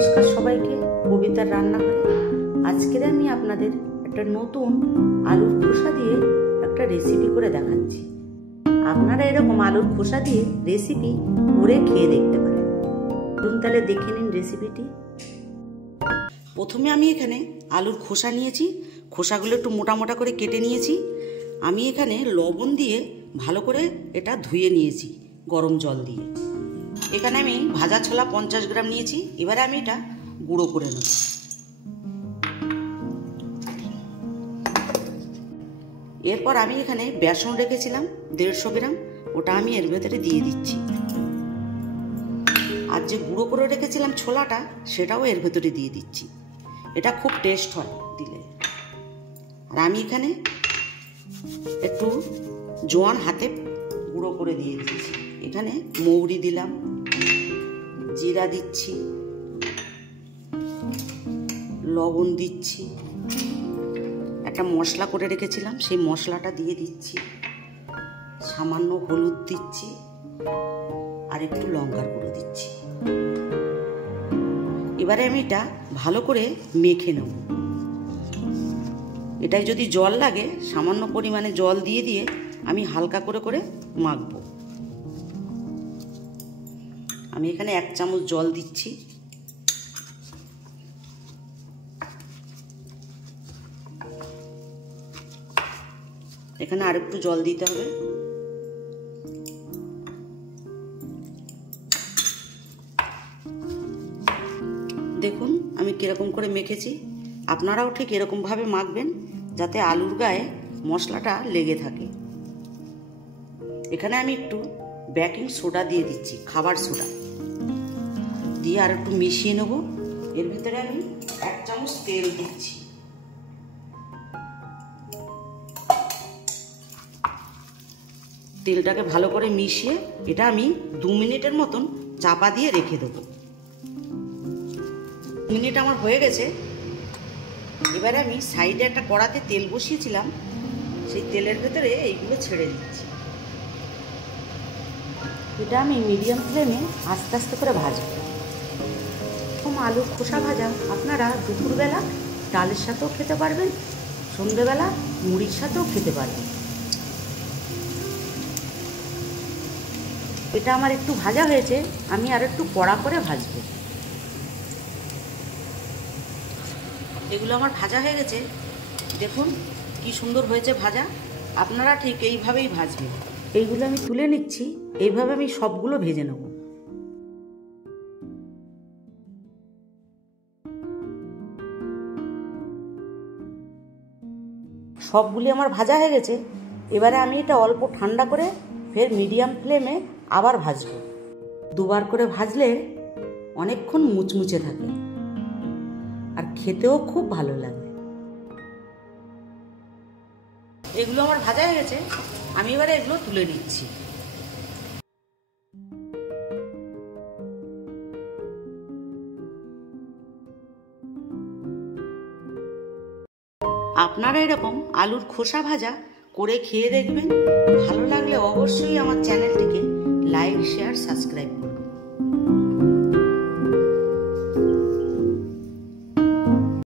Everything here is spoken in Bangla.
নমস্কার সবাইকে, কবিতার রান্নাঘরে। আজকের আমি আপনাদের একটা নতুন আলুর খোসা দিয়ে একটা রেসিপি করে দেখাচ্ছি। আপনারা এরকম আলুর খোসা দিয়ে রেসিপি করে খেয়ে দেখতে পারেন। চলুন তাহলে দেখে নিন রেসিপিটি। প্রথমে আমি এখানে আলুর খোসা নিয়েছি, খোসাগুলো একটু মোটা মোটা করে কেটে নিয়েছি। আমি এখানে লবণ দিয়ে ভালো করে এটা ধুয়ে নিয়েছি গরম জল দিয়ে। এখানে আমি ভাজা ছোলা 50 গ্রাম নিয়েছি। এবারে আমি এটা গুঁড়ো করে নেব। এরপর আমি এখানে বেসন রেখেছিলাম 150 গ্রাম, ওটা আমি এর ভেতরে দিয়ে দিচ্ছি। আর যে গুঁড়ো করে রেখেছিলাম ছোলাটা, সেটাও এর ভেতরে দিয়ে দিচ্ছি। এটা খুব টেস্ট হয় দিলে। আর আমি এখানে একটু জোয়ান হাতে গুঁড়ো করে দিয়ে দিচ্ছি। এখানে মৌরি দিলাম, জিরা দিচ্ছি, লবণ দিচ্ছি, একটা মশলা করে রেখেছিলাম সেই মশলাটা দিয়ে দিচ্ছি, সামান্য হলুদ দিচ্ছি, আর একটু লঙ্কার গুঁড়ো দিচ্ছি। এবারে আমি এটা ভালো করে মেখে নেব। এটাই যদি জল লাগে সামান্য পরিমাণে জল দিয়ে দিয়ে আমি হালকা করে করে মাখবো। আমি এখানে 1 চামচ জল দিচ্ছি। এখানে আর একটু জল দিতে হবে। দেখুন আমি কিরকম করে মেখেছি। আপনারাও ঠিক এরকমভাবে মাখবেন যাতে আলুর গায়ে মশলাটা লেগে থাকে। এখানে আমি একটু বেকিং সোডা দিয়ে দিচ্ছি, খাবার সোডা দিয়ে আর একটু মিশিয়ে নেব। এর ভিতরে আমি 1 চামচ তেল দিচ্ছি। তেলটাকে ভালো করে মিশিয়ে এটা আমি 2 মিনিটের মতন চাপা দিয়ে রেখে দেবো। 2 মিনিট আমার হয়ে গেছে। এবারে আমি সাইডে একটা কড়াতে তেল বসিয়েছিলাম, সেই তেলের ভেতরে এইগুলো ছেড়ে দিচ্ছি। এটা আমি মিডিয়াম ফ্লেমে আস্তে আস্তে করে ভাজবো। আলুর খোসা ভাজা আপনারা দুপুরবেলা ডালের সাথেও খেতে পারবেন, সন্ধ্যেবেলা মুড়ির সাথেও খেতে পারবেন। এটা আমার একটু ভাজা হয়েছে, আমি আর একটু কড়া করে ভাজবো। এগুলো আমার ভাজা হয়ে গেছে। দেখুন কি সুন্দর হয়েছে ভাজা। আপনারা ঠিক এইভাবেই ভাজবেন। এইগুলো আমি তুলে নিচ্ছি। এইভাবে আমি সবগুলো ভেজে নেব। সবগুলি আমার ভাজা হয়ে গেছে। এবারে আমি এটা অল্প ঠান্ডা করে ফের মিডিয়াম ফ্লেমে আবার ভাজবো। 2 বার করে ভাজলে অনেকক্ষণ মুচমুচে থাকে আর খেতেও খুব ভালো লাগে। এগুলো আমার ভাজা হয়ে গেছে, আমি এবারে এগুলো তুলে নিচ্ছি। আপনারা এরকম আলুর খোসা ভাজা করে খেয়ে দেখবেন। ভালো লাগলে অবশ্যই আমার চ্যানেলটিকে লাইক, শেয়ার, সাবস্ক্রাইব করুন।